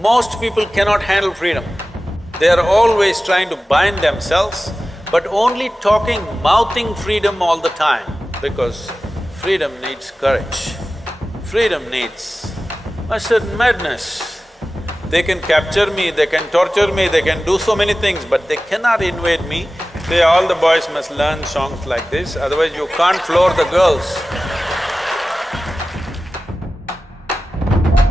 Most people cannot handle freedom. They are always trying to bind themselves, but only talking, mouthing freedom all the time, because freedom needs courage. Freedom needs a certain madness. They can capture me, they can torture me, they can do so many things, but they cannot invade me. All the boys must learn songs like this, otherwise you can't floor the girls.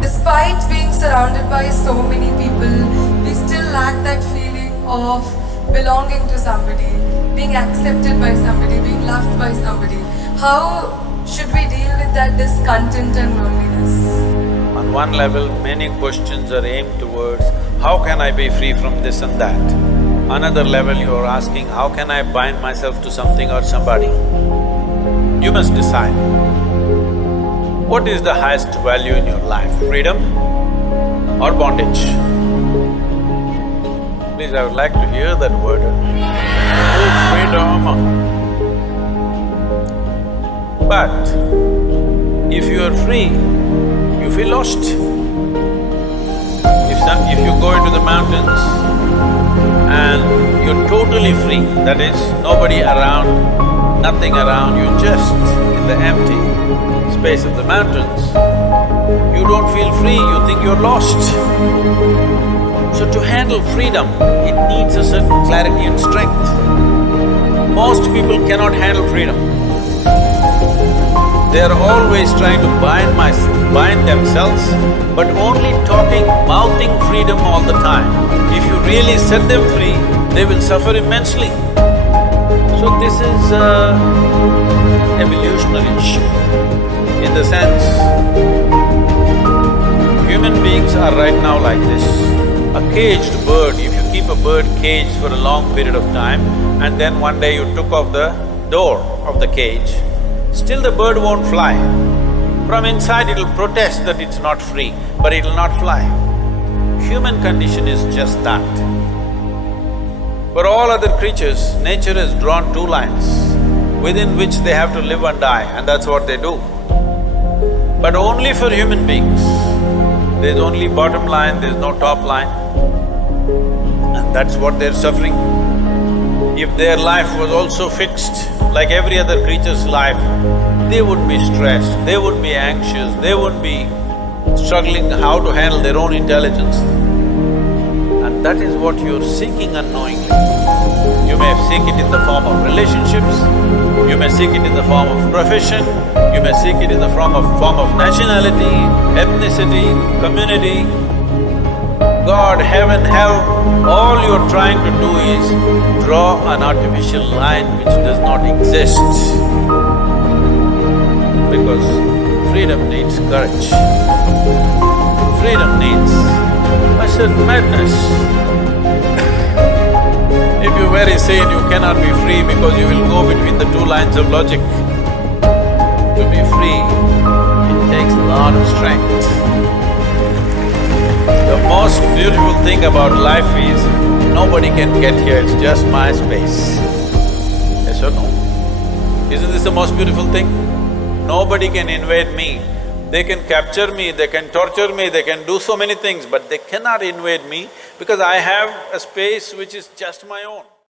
Despite being surrounded by so many people, we still lack that feeling of belonging to somebody, being accepted by somebody, being loved by somebody. How should we deal with that discontent and loneliness? On one level, many questions are aimed towards, how can I be free from this and that? Another level, you are asking, how can I bind myself to something or somebody? You must decide. What is the highest value in your life, freedom or bondage? Please, I would like to hear that word. Oh, freedom. But if you are free, you feel lost. If you go into the mountains and you're totally free, that is, nobody around, nothing around, you're just in the empty space of the mountains, you don't feel free, you think you're lost. So to handle freedom, it needs a certain clarity and strength. Most people cannot handle freedom. They are always trying to bind themselves, but only talking, mouthing freedom all the time. If you really set them free, they will suffer immensely. So this is an evolutionary issue, in the sense, human beings are right now like this. A caged bird, if you keep a bird caged for a long period of time and then one day you took off the door of the cage, still the bird won't fly. From inside it'll protest that it's not free, but it'll not fly. Human condition is just that. For all other creatures, nature has drawn two lines within which they have to live and die, and that's what they do. But only for human beings, there's only bottom line, there's no top line, and that's what they're suffering. If their life was also fixed like every other creature's life, they would be stressed, they would be anxious, they would be struggling how to handle their own intelligence. And that is what you're seeking unknowingly. You may seek it in the form of relationships, you may seek it in the form of profession, you may seek it in the form of nationality, ethnicity, community, God, heaven, hell, all you're trying to do is draw an artificial line which does not exist. Because freedom needs courage. Freedom needs a certain madness. If you're very sane, you cannot be free because you will go between the two lines of logic. To be free, it takes a lot of strength. The most beautiful thing about life is, nobody can get here, it's just my space. Yes or no? Isn't this the most beautiful thing? Nobody can invade me. They can capture me, they can torture me, they can do so many things, but they cannot invade me because I have a space which is just my own.